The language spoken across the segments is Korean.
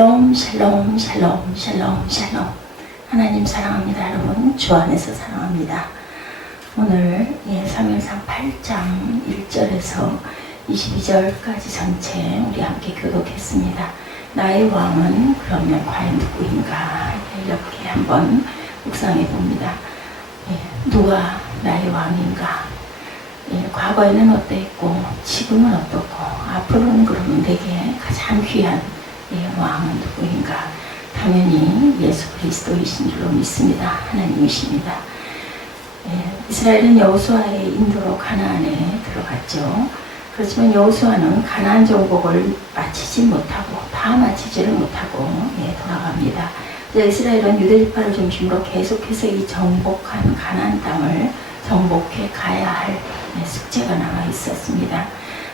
샬롬 샬롬 샬롬 샬롬 샬롬. 하나님 사랑합니다. 여러분 주 안에서 사랑합니다. 오늘 사무엘상 8장 1절에서 22절까지 전체 우리 함께 교독했습니다. 나의 왕은 그러면 과연 누구인가 이렇게 한번 묵상해 봅니다. 누가 나의 왕인가? 과거에는 어땠고 지금은 어떻고 앞으로는 그러면 내게 가장 귀한 왕은 누구인가? 당연히 예수 그리스도이신 줄로 믿습니다. 하나님이십니다. 이스라엘은 여호수아의 인도로 가나안에 들어갔죠. 그렇지만 여호수아는 가나안 정복을 마치지 못하고 다 마치지를 못하고 돌아갑니다. 이스라엘은 유대지파를 중심으로 계속해서 이 정복한 가나안 땅을 정복해 가야 할 숙제가 남아 있었습니다.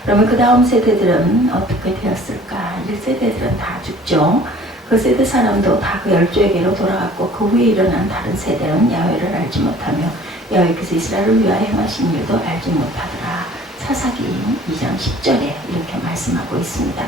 그러면 그 다음 세대들은 어떻게 되었을까? 1세대들은 다 죽죠. 그 세대 사람도 다 그 열조에게로 돌아갔고 그 후에 일어난 다른 세대는 야훼를 알지 못하며 야훼께서 이스라엘을 위하여 행하신 일도 알지 못하더라. 사사기 2장 10절에 이렇게 말씀하고 있습니다.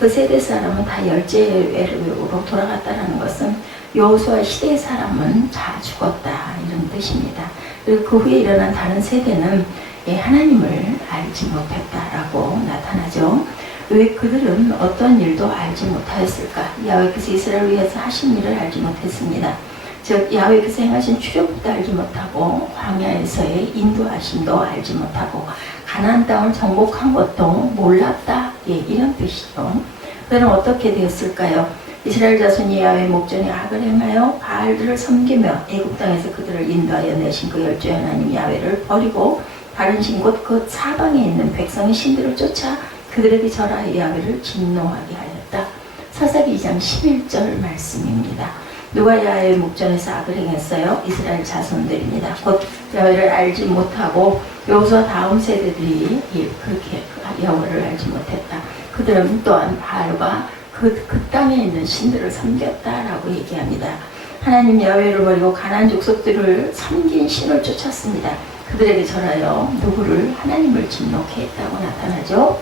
그 세대 사람은 다 열조로 돌아갔다는 것은 여호수아 시대의 사람은 다 죽었다 이런 뜻입니다. 그리고 그 후에 일어난 다른 세대는 하나님을 알지 못했다라고 나타나죠. 왜 그들은 어떤 일도 알지 못하였을까? 야훼께서 이스라엘을 위해서 하신 일을 알지 못했습니다. 즉 야훼께서 행하신 출애굽도 알지 못하고 광야에서의 인도하심도 알지 못하고 가나안 땅을 정복한 것도 몰랐다. 이런 뜻이죠. 그들은 어떻게 되었을까요? 이스라엘 자손이 야훼 목전에 악을 행하여 바알들을 섬기며 애굽 땅에서 그들을 인도하여 내신 그 열조의 하나님 야훼를 버리고 다른 신 곧 그 사방에 있는 백성의 신들을 쫓아 그들에게 절하여 야훼를 진노하게 하였다. 사사기 2장 11절 말씀입니다. 누가 야훼 목전에서 악을 행했어요? 이스라엘 자손들입니다. 곧 야훼를 알지 못하고 여호수아 다음 세대들이 그렇게 여호와를 알지 못했다. 그들은 또한 바알과 그 땅에 있는 신들을 섬겼다라고 얘기합니다. 하나님 야훼를 버리고 가나안 족속들을 섬긴 신을 쫓았습니다. 그들에게 절하여 누구를? 하나님을 진노케 했다고 나타나죠.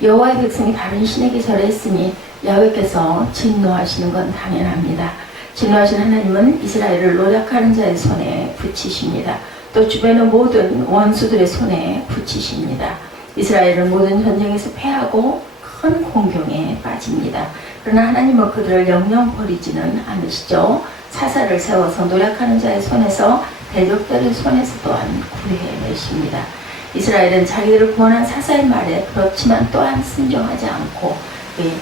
여호와의 백성이 다른 신에게 절했으니 야훼께서 진노하시는 건 당연합니다. 진노하신 하나님은 이스라엘을 노략하는 자의 손에 붙이십니다. 또 주변의 모든 원수들의 손에 붙이십니다. 이스라엘은 모든 전쟁에서 패하고 큰 공경에 빠집니다. 그러나 하나님은 그들을 영영 버리지는 않으시죠. 사사를 세워서 노략하는 자의 손에서 대적들의 손에서 또한 구해내십니다. 이스라엘은 자기들을 구원한 사사의 말에 그렇지만 또한 순종하지 않고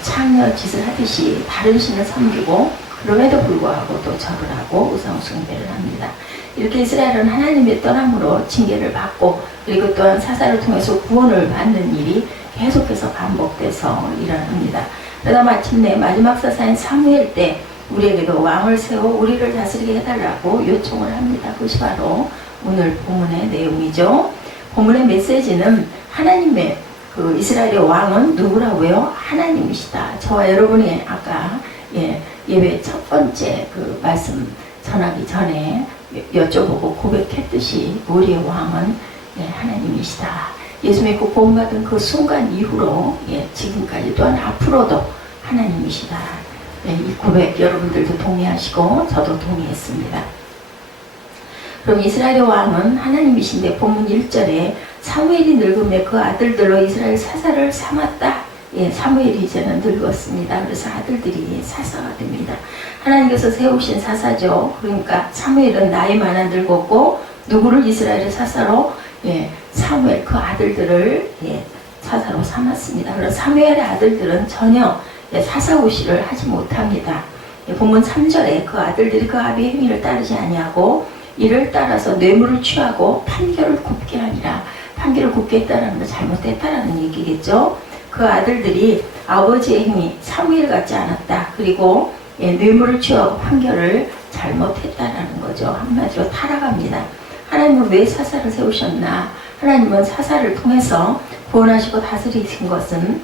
창녀 짓을 하듯이 다른 신을 섬기고 그럼에도 불구하고 또 절을 하고 우상 숭배를 합니다. 이렇게 이스라엘은 하나님의 떠남으로 징계를 받고 그리고 또한 사사를 통해서 구원을 받는 일이 계속해서 반복돼서 일어납니다. 그러다 마침내 마지막 사사인 사무엘 때 우리에게도 왕을 세워 우리를 다스리게 해달라고 요청을 합니다. 그것이 바로 오늘 본문의 내용이죠. 본문의 메시지는 하나님의 그 이스라엘의 왕은 누구라고요? 하나님이시다. 저와 여러분이 아까 예배 첫 번째 그 말씀 전하기 전에 여쭤보고 고백했듯이 우리의 왕은 하나님이시다. 예수 믿고 구원받은 그 순간 이후로 지금까지 또한 앞으로도 하나님이시다. 이 고백 여러분들도 동의하시고 저도 동의했습니다. 그럼 이스라엘의 왕은 하나님이신데 본문 1절에 사무엘이 늙음에 그 아들들로 이스라엘 사사를 삼았다. 사무엘이 이제는 늙었습니다. 그래서 아들들이 사사가 됩니다. 하나님께서 세우신 사사죠. 그러니까 사무엘은 나이 많아 늙었고 누구를 이스라엘의 사사로? 사무엘 그 아들들을 사사로 삼았습니다. 그래서 사무엘의 아들들은 전혀 사사오시를 하지 못합니다. 본문 3절에 그 아들들이 그 아비의 행위를 따르지 아니하고 이를 따라서 뇌물을 취하고 판결을 굽게 하니라. 판결을 굽게 했다는 건 잘못됐다라는 얘기겠죠. 그 아들들이 아버지의 행위 사무엘 같지 않았다. 그리고 뇌물을 취하고 판결을 잘못했다라는 거죠. 한마디로 타락합니다. 하나님은 왜 사사를 세우셨나? 하나님은 사사를 통해서 구원하시고 다스리신 것은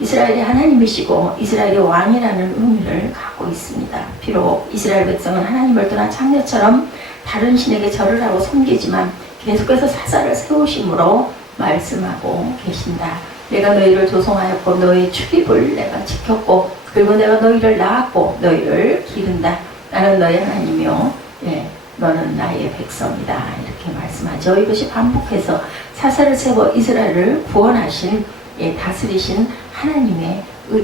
이스라엘이 하나님이시고 이스라엘의 왕이라는 의미를 갖고 있습니다. 비록 이스라엘 백성은 하나님을 떠나 창녀처럼 다른 신에게 절을 하고 섬기지만 계속해서 사사를 세우심으로 말씀하고 계신다. 내가 너희를 조성하였고 너희의 출입을 내가 지켰고 그리고 내가 너희를 낳았고 너희를 기른다. 나는 너희 하나님이요 너는 나의 백성이다. 이렇게 말씀하죠. 이것이 반복해서 사사를 세워 이스라엘을 구원하신 다스리신 하나님의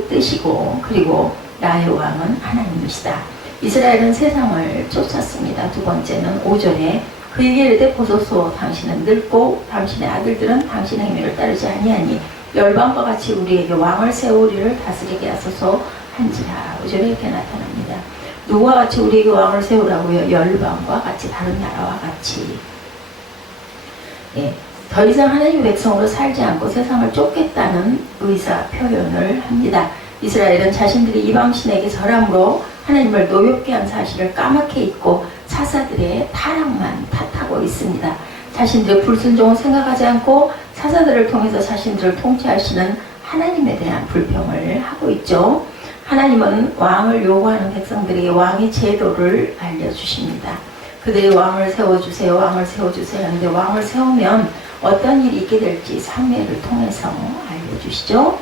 뜻이고, 그리고 나의 왕은 하나님이시다. 이스라엘은 세상을 쫓았습니다. 두 번째는 5절에 그에게 이르되 보소서 당신은 늙고 당신의 아들들은 당신의 행위를 따르지 아니하니 열방과 같이 우리에게 왕을 세우리를 다스리게 하소서 한지라. 5절에 이렇게 나타납니다. 누구와 같이 우리에게 왕을 세우라고요? 열방과 같이, 다른 나라와 같이. 더 이상 하나님의 백성으로 살지 않고 세상을 쫓겠다는 의사 표현을 합니다. 이스라엘은 자신들이 이방신에게 절함으로 하나님을 노엽게 한 사실을 까맣게 잊고 사사들의 타락만 탓하고 있습니다. 자신들의 불순종을 생각하지 않고 사사들을 통해서 자신들을 통치하시는 하나님에 대한 불평을 하고 있죠. 하나님은 왕을 요구하는 백성들에게 왕의 제도를 알려주십니다. 그들이 왕을 세워주세요, 왕을 세워주세요 하는데 왕을 세우면 어떤 일이 있게 될지 사무엘을 통해서 알려주시죠.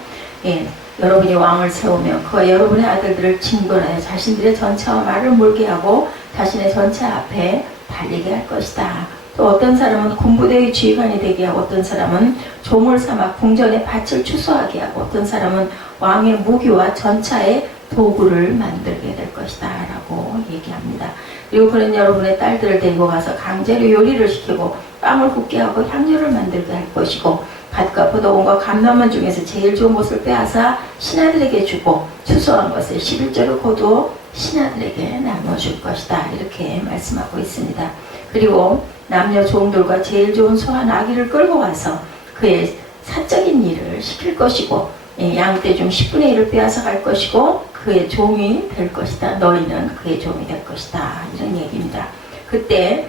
여러분이 왕을 세우면 그와 여러분의 아들들을 징벌하여 자신들의 전차와 말을 몰게 하고 자신의 전차 앞에 달리게 할 것이다. 또 어떤 사람은 군부대의 지휘관이 되게 하고 어떤 사람은 종을 삼아 궁전의 밭을 추수하게 하고 어떤 사람은 왕의 무기와 전차의 도구를 만들게 될 것이다 라고 얘기합니다. 그리고 그는 여러분의 딸들을 데리고 가서 강제로 요리를 시키고 빵을 굽게 하고 향료를 만들게 할 것이고 밭과 포도원과 감나무 중에서 제일 좋은 것을 빼앗아 신하들에게 주고 추수한 것을 11조를 거두어 신하들에게 나눠줄 것이다. 이렇게 말씀하고 있습니다. 그리고 남녀 종들과 제일 좋은 소와 나귀를 끌고 가서 그의 사적인 일을 시킬 것이고 양떼 중 10분의 1을 빼앗아 갈 것이고 그의 종이 될 것이다. 너희는 그의 종이 될 것이다. 이런 얘기입니다. 그때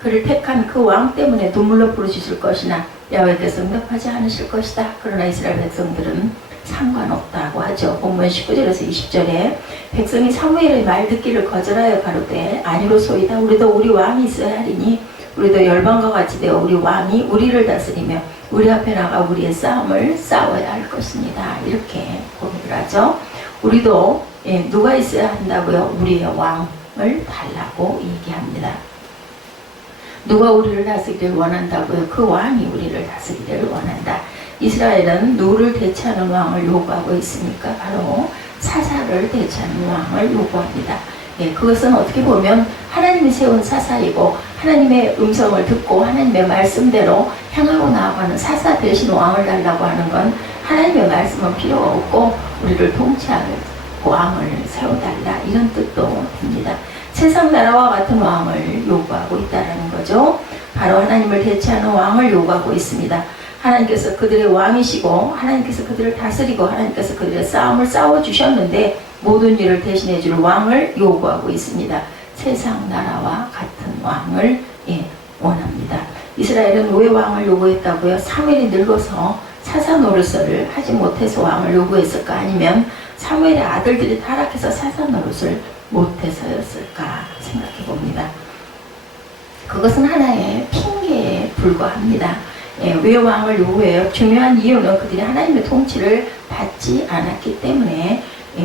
그를 택한 그 왕 때문에 눈물로 부르짖을 것이나 야훼께서 응답하지 않으실 것이다. 그러나 이스라엘 백성들은 상관없다고 하죠. 본문 19절에서 20절에 백성이 사무엘의 말 듣기를 거절하여 가로되 아니로소이다. 우리도 우리 왕이 있어야 하리니 우리도 열방과 같이 되어 우리 왕이 우리를 다스리며 우리 앞에 나가 우리의 싸움을 싸워야 할 것입니다. 이렇게 고백을 하죠. 우리도 누가 있어야 한다고요? 우리의 왕을 달라고 얘기합니다. 누가 우리를 다스리기를 원한다고요? 그 왕이 우리를 다스리기를 원한다. 이스라엘은 누구를 대체하는 왕을 요구하고 있습니까? 바로 사사를 대체하는 왕을 요구합니다. 그것은 어떻게 보면 하나님이 세운 사사이고 하나님의 음성을 듣고 하나님의 말씀대로 향하고 나아가는 사사 대신 왕을 달라고 하는 건 하나님의 말씀은 필요가 없고 우리를 통치할 왕을 세워달라 이런 뜻도 됩니다. 세상 나라와 같은 왕을 요구하고 있다는 거죠. 바로 하나님을 대체하는 왕을 요구하고 있습니다. 하나님께서 그들의 왕이시고 하나님께서 그들을 다스리고 하나님께서 그들의 싸움을 싸워주셨는데 모든 일을 대신해 줄 왕을 요구하고 있습니다. 세상 나라와 같은 왕을 원합니다. 이스라엘은 왜 왕을 요구했다고요? 사무엘이 늙어서 사사 노릇을 하지 못해서 왕을 요구했을까? 아니면 사무엘의 아들들이 타락해서 사사 노릇을 못해서였을까 생각해 봅니다. 그것은 하나의 핑계에 불과합니다. 왜 왕을 요구해요? 중요한 이유는 그들이 하나님의 통치를 받지 않았기 때문에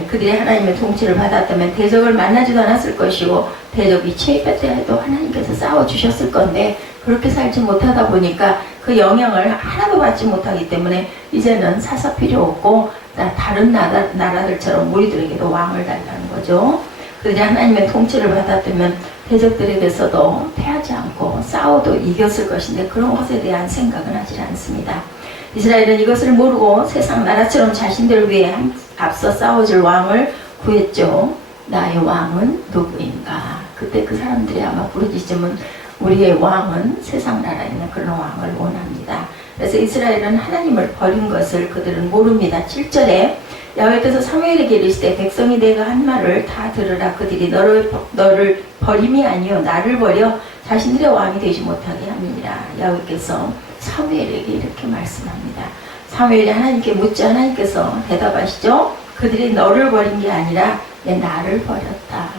그들이 하나님의 통치를 받았다면 대적을 만나지도 않았을 것이고 대적이 침입했다 해도 하나님께서 싸워주셨을 건데 그렇게 살지 못하다 보니까 그 영향을 하나도 받지 못하기 때문에 이제는 사사 필요 없고 다른 나라들처럼 우리들에게도 왕을 달라는 거죠. 그들이 하나님의 통치를 받았다면 대적들에게서도 패하지 않고 싸워도 이겼을 것인데 그런 것에 대한 생각은 하지 않습니다. 이스라엘은 이것을 모르고 세상 나라처럼 자신들을 위해 앞서 싸워줄 왕을 구했죠. 나의 왕은 누구인가? 그때 그 사람들이 아마 부르짖으면 우리의 왕은 세상 나라에 있는 그런 왕을 원합니다. 그래서 이스라엘은 하나님을 버린 것을 그들은 모릅니다. 7절에 야훼께서 사무엘에게 이르시되 백성이 내가 한 말을 다 들으라. 그들이 너를 버림이 아니요 나를 버려 자신들의 왕이 되지 못하게 함이니라. 야훼께서 사무엘에게 이렇게 말씀합니다. 사무엘이 하나님께 묻자 하나님께서 대답하시죠. 그들이 너를 버린 게 아니라 나를 버렸다.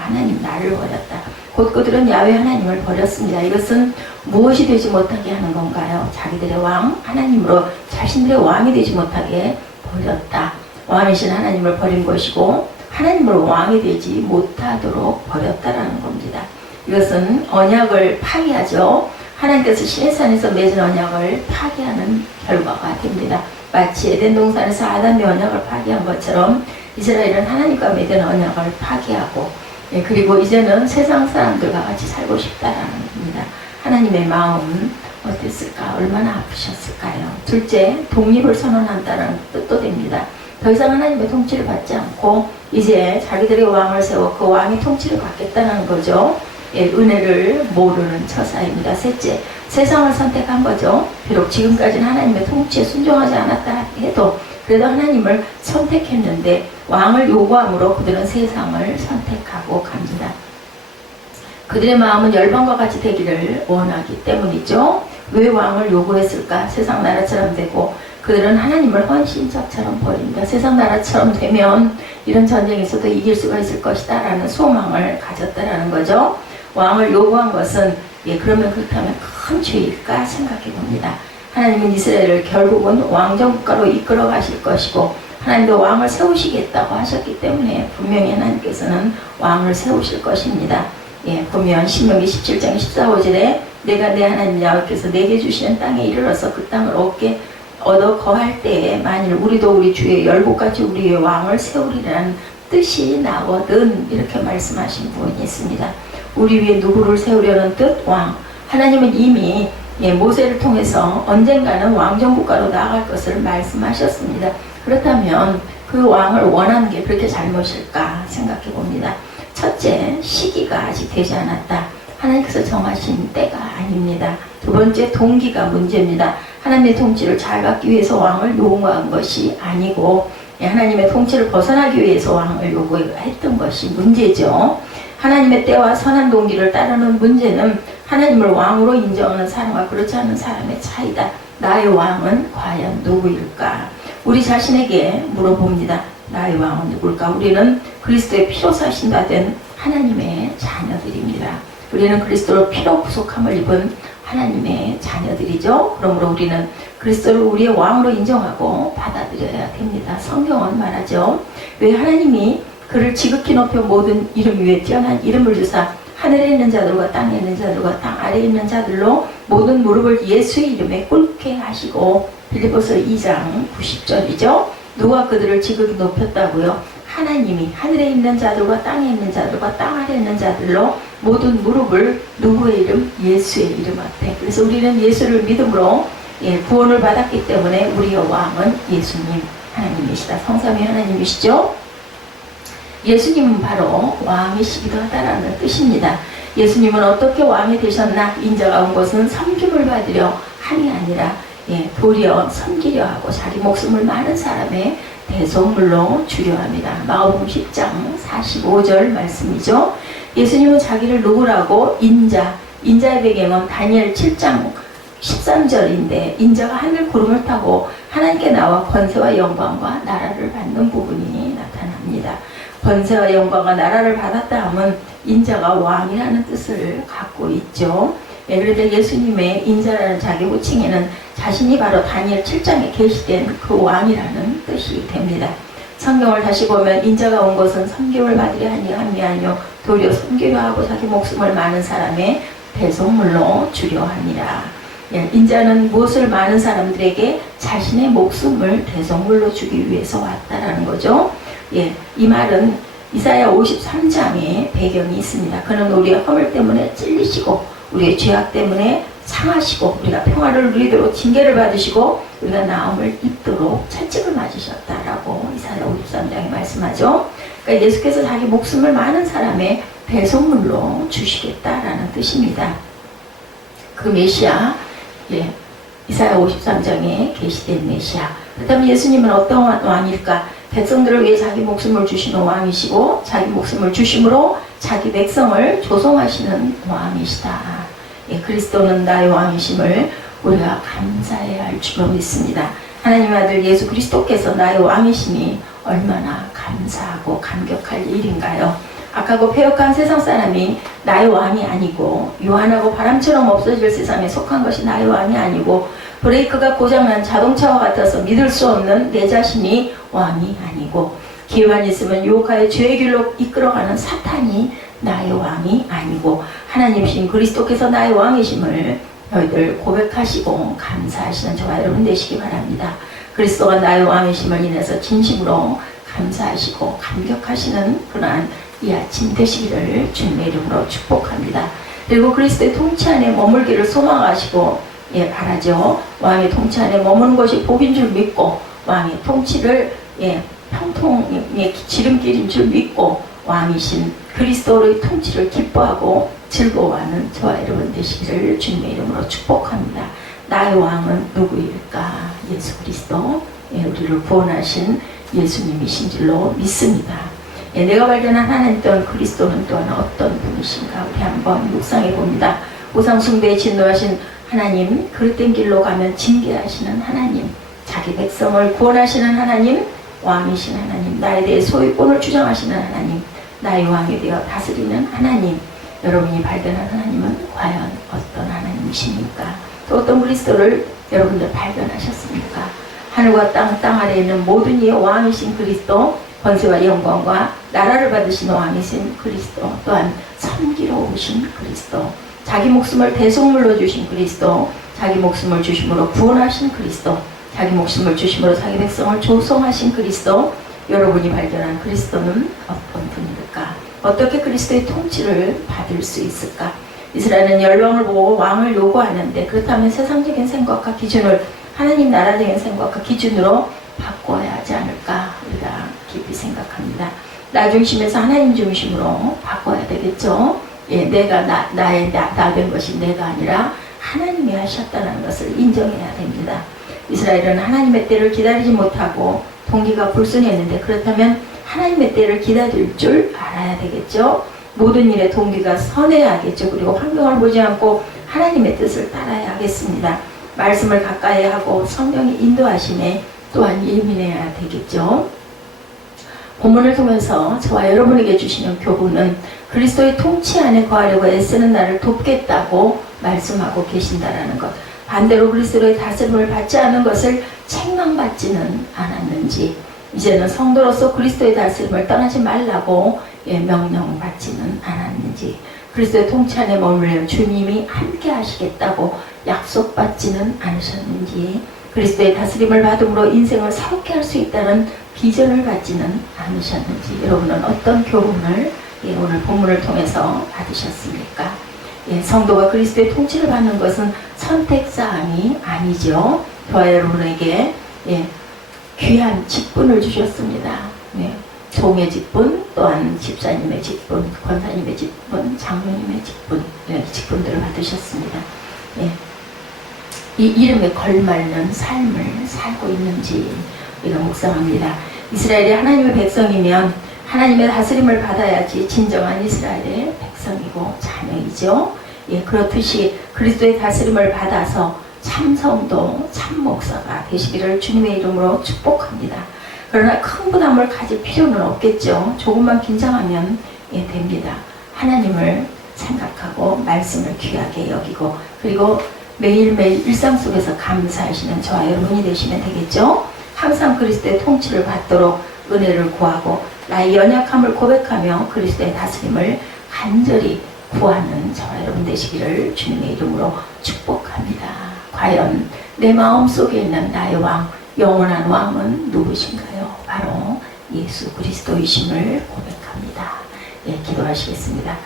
하나님 나를 버렸다. 곧 그들은 야훼 하나님을 버렸습니다. 이것은 무엇이 되지 못하게 하는 건가요? 자기들의 왕 하나님으로 자신들의 왕이 되지 못하게 버렸다. 왕이신 하나님을 버린 것이고 하나님을 왕이 되지 못하도록 버렸다라는 겁니다. 이것은 언약을 파기하죠. 하나님께서 시내산에서 맺은 언약을 파기하는 결과가 됩니다. 마치 에덴 동산에서 아담의 언약을 파기한 것처럼 이스라엘은 하나님과 맺은 언약을 파기하고 그리고 이제는 세상 사람들과 같이 살고 싶다라는 겁니다. 하나님의 마음은 어땠을까? 얼마나 아프셨을까요? 둘째, 독립을 선언한다는 뜻도 됩니다. 더 이상 하나님의 통치를 받지 않고 이제 자기들의 왕을 세워 그 왕의 통치를 받겠다는 거죠. 은혜를 모르는 처사입니다. 셋째, 세상을 선택한 거죠. 비록 지금까지는 하나님의 통치에 순종하지 않았다 해도 그래도 하나님을 선택했는데 왕을 요구함으로 그들은 세상을 선택하고 갑니다. 그들의 마음은 열방과 같이 되기를 원하기 때문이죠. 왜 왕을 요구했을까? 세상 나라처럼 되고 그들은 하나님을 헌신자처럼 버립니다. 세상 나라처럼 되면 이런 전쟁에서도 이길 수가 있을 것이다 라는 소망을 가졌다라는 거죠. 왕을 요구한 것은 그러면 그렇다면 큰 죄일까 생각해 봅니다. 하나님은 이스라엘을 결국은 왕정국가로 이끌어 가실 것이고 하나님도 왕을 세우시겠다고 하셨기 때문에 분명히 하나님께서는 왕을 세우실 것입니다. 보면 신명기 17장 14, 5절에 내가 내 하나님 여호와께서 내게 주시는 땅에 이르러서 그 땅을 얻어 거할 때에 만일 우리도 우리 주의 열국같이 우리의 왕을 세우리라는 뜻이 나거든 이렇게 말씀하신 부분이 있습니다. 우리 위에 누구를 세우려는 뜻? 왕. 하나님은 이미 모세를 통해서 언젠가는 왕정국가로 나아갈 것을 말씀하셨습니다. 그렇다면 그 왕을 원하는 게 그렇게 잘못일까 생각해 봅니다. 첫째, 시기가 아직 되지 않았다. 하나님께서 정하신 때가 아닙니다. 두 번째, 동기가 문제입니다. 하나님의 통치를 잘 받기 위해서 왕을 요구한 것이 아니고 하나님의 통치를 벗어나기 위해서 왕을 요구했던 것이 문제죠. 하나님의 때와 선한 동기를 따르는 문제는 하나님을 왕으로 인정하는 사람과 그렇지 않은 사람의 차이다. 나의 왕은 과연 누구일까? 우리 자신에게 물어봅니다. 나의 왕은 누굴까? 우리는 그리스도의 피로 사신다 된 하나님의 자녀들입니다. 우리는 그리스도로 피로 구속함을 입은 하나님의 자녀들이죠. 그러므로 우리는 그리스도를 우리의 왕으로 인정하고 받아들여야 됩니다. 성경은 말하죠. 왜 하나님이 그를 지극히 높여 모든 이름 위에 뛰어난 이름을 주사 하늘에 있는 자들과 땅에 있는 자들과 땅 아래에 있는 자들로 모든 무릎을 예수의 이름에 꿇게 하시고 빌립보서 2장 90절이죠. 누가 그들을 지극히 높였다고요? 하나님이 하늘에 있는 자들과 땅에 있는 자들과 땅 아래에 있는 자들로 모든 무릎을 누구의 이름? 예수의 이름 앞에. 그래서 우리는 예수를 믿음으로 구원을 받았기 때문에 우리의 왕은 예수님 하나님이시다. 성삼위 하나님이시죠. 예수님은 바로 왕이시기도 하다라는 뜻입니다. 예수님은 어떻게 왕이 되셨나? 인자가 온 것은 섬김을 받으려 함이 아니라 도리어 섬기려 하고 자기 목숨을 많은 사람의 대속물로 주려 합니다. 마가복음 10장 45절 말씀이죠. 예수님은 자기를 누구라고? 인자의 배경은 다니엘 7장 13절인데 인자가 하늘 구름을 타고 하나님께 나와 권세와 영광과 나라를 받는 부분이 나타납니다. 권세와 영광과 나라를 받았다 하면 인자가 왕이라는 뜻을 갖고 있죠. 그런데 예수님의 인자라는 자기 호칭에는 자신이 바로 다니엘 7장에 계시된 그 왕이라는 뜻이 됩니다. 성경을 다시 보면 인자가 온 것은 섬김을 받으려 하니 함이 아니요 도리어 섬기려 하고 자기 목숨을 많은 사람의 대속물로 주려 함이라. 인자는 무엇을 많은 사람들에게 자신의 목숨을 대속물로 주기 위해서 왔다라는 거죠. 이 말은 이사야 53장에 배경이 있습니다. 그는 우리의 허물 때문에 찔리시고 우리의 죄악 때문에 상하시고 우리가 평화를 누리도록 징계를 받으시고 우리가 나음을 입도록 채찍을 맞으셨다라고 이사야 53장에 말씀하죠. 그러니까 예수께서 자기 목숨을 많은 사람의 배송물로 주시겠다라는 뜻입니다. 그 메시아, 이사야 53장에 계시된 메시아. 그렇다면 예수님은 어떤 왕일까? 백성들을 위해 자기 목숨을 주시는 왕이시고 자기 목숨을 주심으로 자기 백성을 조성하시는 왕이시다. 그리스도는 나의 왕이심을 우리가 감사해야 할 줄로 믿습니다. 하나님의 아들 예수 그리스도께서 나의 왕이심이 얼마나 감사하고 감격할 일인가요? 악하고 패역한 세상 사람이 나의 왕이 아니고 유한하고 바람처럼 없어질 세상에 속한 것이 나의 왕이 아니고 브레이크가 고장난 자동차와 같아서 믿을 수 없는 내 자신이 왕이 아니고, 기회만 있으면 유혹하여 죄의 길로 이끌어가는 사탄이 나의 왕이 아니고, 하나님이신 그리스도께서 나의 왕이심을 너희들 고백하시고 감사하시는 저와 여러분 되시기 바랍니다. 그리스도가 나의 왕이심을 인해서 진심으로 감사하시고 감격하시는 그러한 이 아침 되시기를 주님의 이름으로 축복합니다. 그리고 그리스도의 통치 안에 머물기를 소망하시고 바라죠. 왕의 통치 안에 머무는 것이 복인 줄 믿고, 왕의 통치를 형통의 지름길인 줄 믿고, 왕이신 그리스도의 통치를 기뻐하고 즐거워하는 저와 여러분 되시기를 주님의 이름으로 축복합니다. 나의 왕은 누구일까? 예수 그리스도, 우리를 구원하신 예수님이신 줄로 믿습니다. 내가 발견한 하나님 또한 그리스도는 또한 어떤 분이신가? 우리 한번 묵상해 봅니다. 우상 숭배에 진노하신 하나님, 그릇된 길로 가면 징계하시는 하나님, 자기 백성을 구원하시는 하나님, 왕이신 하나님, 나에 대해 소유권을 주장하시는 하나님, 나의 왕에 되어 다스리는 하나님, 여러분이 발견한 하나님은 과연 어떤 하나님이십니까? 또 어떤 그리스도를 여러분들 발견하셨습니까? 하늘과 땅 아래에 있는 모든 이의 왕이신 그리스도, 권세와 영광과 나라를 받으신 왕이신 그리스도, 또한 섬기러 오신 그리스도, 자기 목숨을 대속물로 주신 그리스도, 자기 목숨을 주심으로 구원하신 그리스도, 자기 목숨을 주심으로 자기 백성을 조성하신 그리스도, 여러분이 발견한 그리스도는 어떤 분일까? 어떻게 그리스도의 통치를 받을 수 있을까? 이스라엘은 열방을 보고 왕을 요구하는데, 그렇다면 세상적인 생각과 기준을 하나님 나라적인 생각과 기준으로 바꿔야 하지 않을까? 우리가 깊이 생각합니다. 나 중심에서 하나님 중심으로 바꿔야 되겠죠? 내가 나 된 것이 내가 아니라 하나님이 하셨다는 것을 인정해야 됩니다. 이스라엘은 하나님의 때를 기다리지 못하고 동기가 불순했는데, 그렇다면 하나님의 때를 기다릴 줄 알아야 되겠죠. 모든 일에 동기가 선해야겠죠. 그리고 환경을 보지 않고 하나님의 뜻을 따라야 하겠습니다. 말씀을 가까이 하고 성령이 인도하심에 또한 예민해야 되겠죠. 본문을 통해서 저와 여러분에게 주시는 교훈은 그리스도의 통치 안에 거하려고 애쓰는 나를 돕겠다고 말씀하고 계신다라는 것, 반대로 그리스도의 다스림을 받지 않은 것을 책망받지는 않았는지, 이제는 성도로서 그리스도의 다스림을 떠나지 말라고 명령받지는 않았는지, 그리스도의 통치 안에 머물려 주님이 함께 하시겠다고 약속받지는 않으셨는지, 그리스도의 다스림을 받음으로 인생을 새롭게 할 수 있다는 비전을 갖지는 않으셨는지, 여러분은 어떤 교훈을 오늘 본문을 통해서 받으셨습니까? 성도가 그리스도의 통치를 받는 것은 선택사항이 아니죠. 저와 여러분에게 귀한 직분을 주셨습니다. 종의 직분, 또한 집사님의 직분, 권사님의 직분, 장로님의 직분, 직분들을 받으셨습니다. 이 이름에 걸맞는 삶을 살고 있는지 우리가 묵상합니다. 이스라엘이 하나님의 백성이면 하나님의 다스림을 받아야지 진정한 이스라엘의 백성이고 자녀이죠. 그렇듯이 그리스도의 다스림을 받아서 참성도 참목사가 되시기를 주님의 이름으로 축복합니다. 그러나 큰 부담을 가질 필요는 없겠죠. 조금만 긴장하면 됩니다. 하나님을 생각하고 말씀을 귀하게 여기고, 그리고 매일매일 일상 속에서 감사하시는 저와 여러분이 되시면 되겠죠. 항상 그리스도의 통치를 받도록 은혜를 구하고 나의 연약함을 고백하며 그리스도의 다스림을 간절히 구하는 저와 여러분 되시기를 주님의 이름으로 축복합니다. 과연 내 마음속에 있는 나의 왕, 영원한 왕은 누구신가요? 바로 예수 그리스도이심을 고백합니다. 기도하시겠습니다.